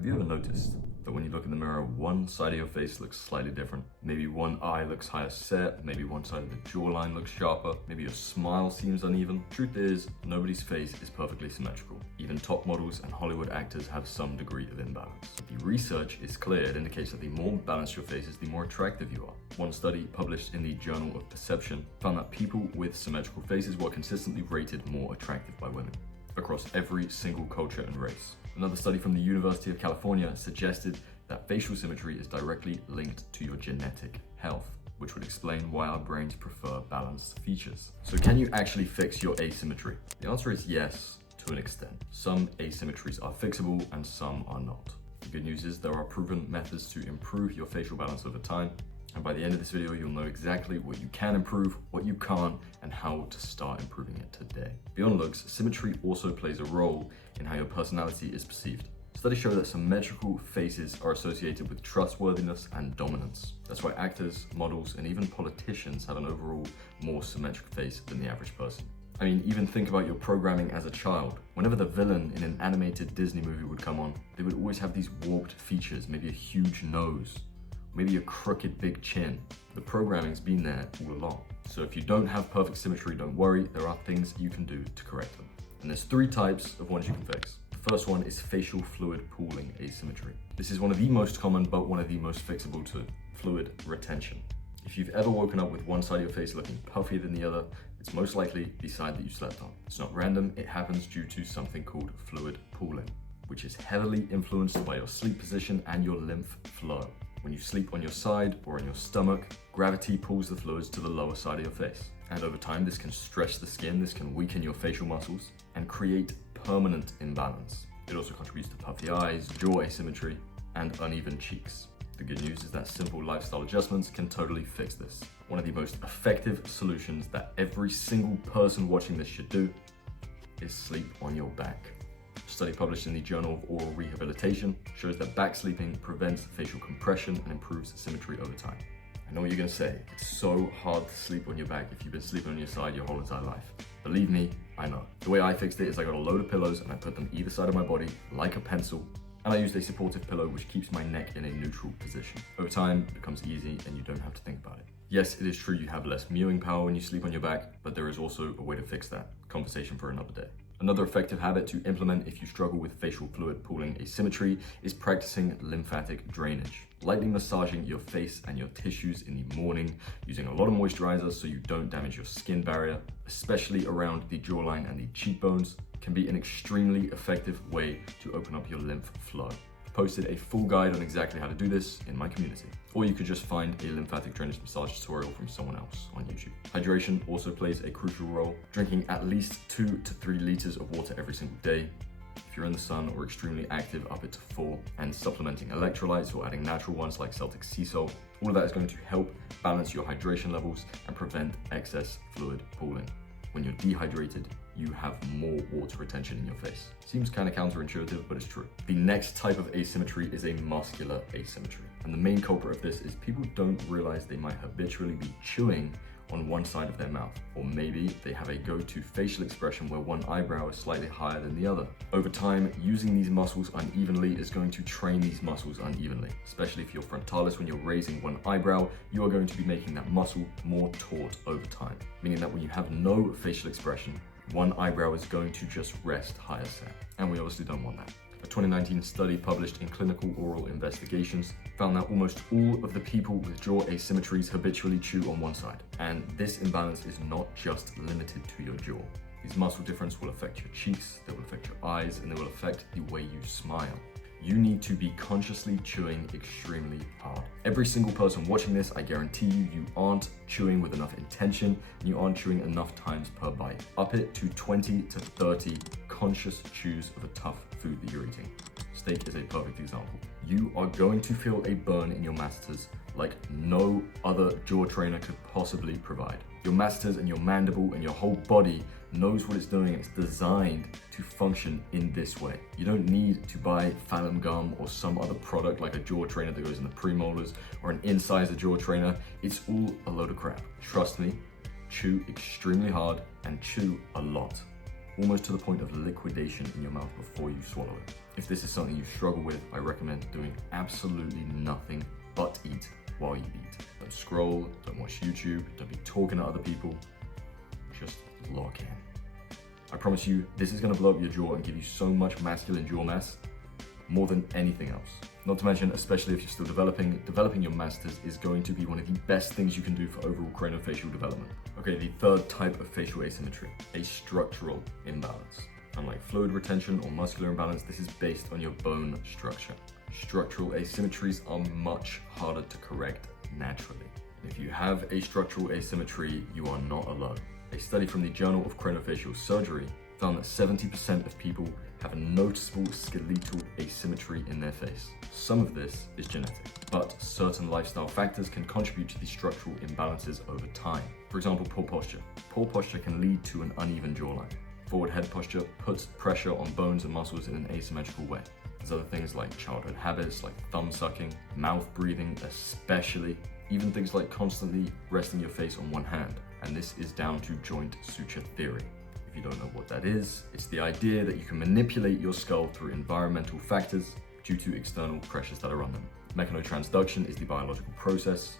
Have you ever noticed that when you look in the mirror, one side of your face looks slightly different? Maybe one eye looks higher set, maybe one side of the jawline looks sharper, maybe your smile seems uneven. Truth is, nobody's face is perfectly symmetrical. Even top models and Hollywood actors have some degree of imbalance. The research is clear. It indicates that the more balanced your face is, the more attractive you are. One study published in the Journal of Perception found that people with symmetrical faces were consistently rated more attractive by women across every single culture and race. Another study from the University of California suggested that facial symmetry is directly linked to your genetic health, which would explain why our brains prefer balanced features. So can you actually fix your asymmetry? The answer is yes, to an extent. Some asymmetries are fixable and some are not. The good news is there are proven methods to improve your facial balance over time. And by the end of this video, you'll know exactly what you can improve, what you can't, and how to start improving it today. Beyond looks, symmetry also plays a role in how your personality is perceived. Studies show that symmetrical faces are associated with trustworthiness and dominance. That's why actors, models, and even politicians have an overall more symmetric face than the average person. I mean, even think about your programming as a child. Whenever the villain in an animated Disney movie would come on, they would always have these warped features, maybe a huge nose, maybe a crooked big chin. The programming's been there all along. So if you don't have perfect symmetry, don't worry, there are things you can do to correct them. And there's 3 types of ones you can fix. The first one is facial fluid pooling asymmetry. This is one of the most common, but one of the most fixable too: fluid retention. If you've ever woken up with one side of your face looking puffier than the other, it's most likely the side that you slept on. It's not random, it happens due to something called fluid pooling, which is heavily influenced by your sleep position and your lymph flow. When you sleep on your side or on your stomach, gravity pulls the fluids to the lower side of your face. And over time, this can stretch the skin, this can weaken your facial muscles, and create permanent imbalance. It also contributes to puffy eyes, jaw asymmetry, and uneven cheeks. The good news is that simple lifestyle adjustments can totally fix this. One of the most effective solutions that every single person watching this should do is sleep on your back. A study published in the Journal of Oral Rehabilitation shows that back sleeping prevents facial compression and improves symmetry over time. I know what you're gonna say, it's so hard to sleep on your back if you've been sleeping on your side your whole entire life. Believe me, I know. The way I fixed it is I got a load of pillows and I put them either side of my body like a pencil, and I used a supportive pillow which keeps my neck in a neutral position. Over time, it becomes easy and you don't have to think about it. Yes, it is true you have less mewing power when you sleep on your back, but there is also a way to fix that. Conversation for another day. Another effective habit to implement if you struggle with facial fluid pooling asymmetry is practicing lymphatic drainage. Lightly massaging your face and your tissues in the morning, using a lot of moisturizer so you don't damage your skin barrier, especially around the jawline and the cheekbones, can be an extremely effective way to open up your lymph flow. I've posted a full guide on exactly how to do this in my community. Or you could just find a lymphatic drainage massage tutorial from someone else on YouTube. Hydration also plays a crucial role. Drinking at least 2 to 3 liters of water every single day. If you're in the sun or extremely active, up it to 4. And supplementing electrolytes or adding natural ones like Celtic sea salt. All of that is going to help balance your hydration levels and prevent excess fluid pooling. When you're dehydrated, you have more water retention in your face. Seems kind of counterintuitive, but it's true. The next type of asymmetry is a muscular asymmetry. And the main culprit of this is people don't realize they might habitually be chewing on one side of their mouth, or maybe they have a go-to facial expression where one eyebrow is slightly higher than the other. Over time, using these muscles unevenly is going to train these muscles unevenly, especially if you're frontalis. When you're raising one eyebrow, you are going to be making that muscle more taut over time, meaning that when you have no facial expression, one eyebrow is going to just rest higher set, and we obviously don't want that. A 2019 study published in Clinical Oral Investigations found that almost all of the people with jaw asymmetries habitually chew on one side. And this imbalance is not just limited to your jaw. These muscle differences will affect your cheeks, they will affect your eyes, and they will affect the way you smile. You need to be consciously chewing extremely hard. Every single person watching this, I guarantee you aren't chewing with enough intention and you aren't chewing enough times per bite. Up it to 20 to 30 conscious chews of a tough food that you're eating. Steak is a perfect example. You are going to feel a burn in your masseters like no other jaw trainer could possibly provide. Your masseters and your mandible and your whole body knows what it's doing. It's designed to function in this way. You don't need to buy Phantom Gum or some other product like a jaw trainer that goes in the premolars or an incisor jaw trainer. It's all a load of crap. Trust me, chew extremely hard and chew a lot. almost to the point of liquidation in your mouth before you swallow it. If this is something you struggle with, I recommend doing absolutely nothing but eat while you eat. Don't scroll, don't watch YouTube, don't be talking to other people, just lock in. I promise you, this is gonna blow up your jaw and give you so much masculine jaw mass, more than anything else. Not to mention, especially if you're still developing your masters is going to be one of the best things you can do for overall craniofacial development. Okay, the third type of facial asymmetry, a structural imbalance. Unlike fluid retention or muscular imbalance, this is based on your bone structure. Structural asymmetries are much harder to correct naturally. If you have a structural asymmetry, you are not alone. A study from the Journal of Craniofacial Surgery found that 70% of people have a noticeable skeletal asymmetry in their face. Some of this is genetic, but certain lifestyle factors can contribute to these structural imbalances over time. For example, poor posture. Poor posture can lead to an uneven jawline. Forward head posture puts pressure on bones and muscles in an asymmetrical way. There's other things like childhood habits, like thumb sucking, mouth breathing especially, even things like constantly resting your face on one hand. And this is down to joint suture theory. If you don't know what that is, it's the idea that you can manipulate your skull through environmental factors due to external pressures that are on them. Mechanotransduction is the biological process.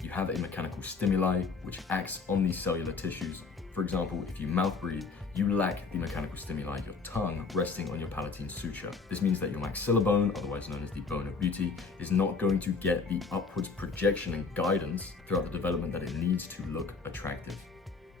You have a mechanical stimuli which acts on these cellular tissues. For example, if you mouth breathe, you lack the mechanical stimuli, your tongue resting on your palatine suture. This means that your maxilla bone, otherwise known as the bone of beauty, is not going to get the upwards projection and guidance throughout the development that it needs to look attractive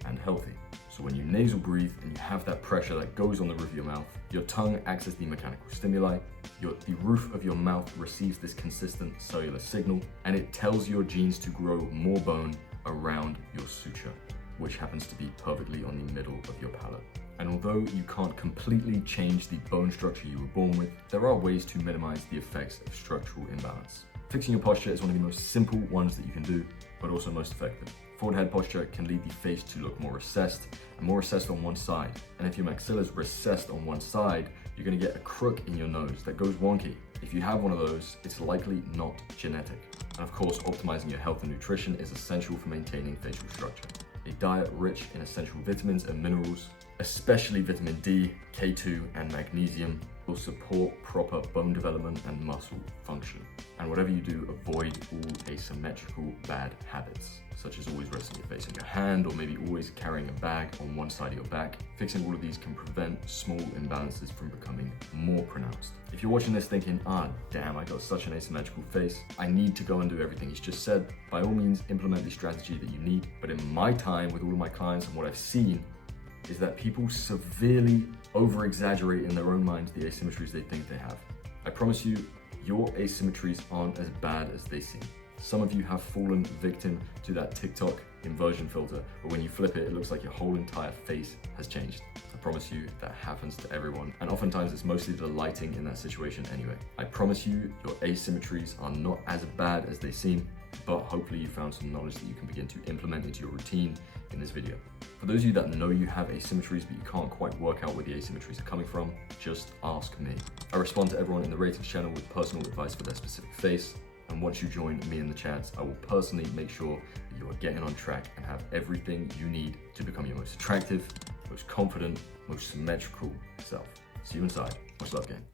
and healthy. So when you nasal breathe and you have that pressure that goes on the roof of your mouth, your tongue acts as the mechanical stimuli, the roof of your mouth receives this consistent cellular signal, and it tells your genes to grow more bone around your suture, which happens to be perfectly on the middle of your palate. And although you can't completely change the bone structure you were born with, there are ways to minimize the effects of structural imbalance. Fixing your posture is one of the most simple ones that you can do, but also most effective. Forward head posture can lead the face to look more recessed and more recessed on one side. And if your maxilla is recessed on one side, you're gonna get a crook in your nose that goes wonky. If you have one of those, it's likely not genetic. And of course, optimizing your health and nutrition is essential for maintaining facial structure. A diet rich in essential vitamins and minerals, especially vitamin D, K2, and magnesium, will support proper bone development and muscle function. And whatever you do, avoid all asymmetrical bad habits, such as always resting your face on your hand or maybe always carrying a bag on one side of your back. Fixing all of these can prevent small imbalances from becoming more pronounced. If you're watching this thinking, damn, I got such an asymmetrical face, I need to go and do everything he's just said, by all means implement the strategy that you need. But in my time with all of my clients and what I've seen, is that people severely over-exaggerate in their own minds the asymmetries they think they have. I promise you, your asymmetries aren't as bad as they seem. Some of you have fallen victim to that TikTok inversion filter, where when you flip it, it looks like your whole entire face has changed. I promise you that happens to everyone, and oftentimes it's mostly the lighting in that situation anyway. I promise you, your asymmetries are not as bad as they seem, but hopefully you found some knowledge that you can begin to implement into your routine in this video. For those of you that know you have asymmetries but you can't quite work out where the asymmetries are coming from, just ask me. I respond to everyone in the ratings channel with personal advice for their specific face, and once you join me in the chats, I will personally make sure that you are getting on track and have everything you need to become your most attractive, most confident, most symmetrical self. See you inside. Much love, gang.